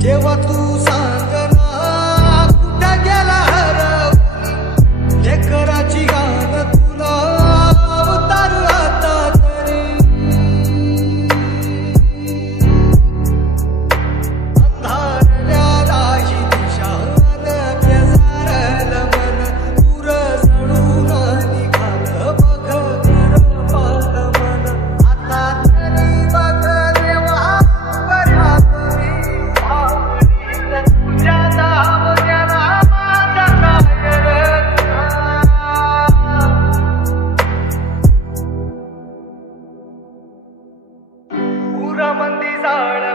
जेव्हा तू सांगना कुठे गेला हरवून लेकराची गाण तुला अवतार आता तरी अंधारल्या राही दिशान केसारल मन दूर जळून निघालं बघ घर पाल मन आता तरी बघ देवा बऱ्या तुझ्या धावण्याला माझा पुरा मंदी जाळ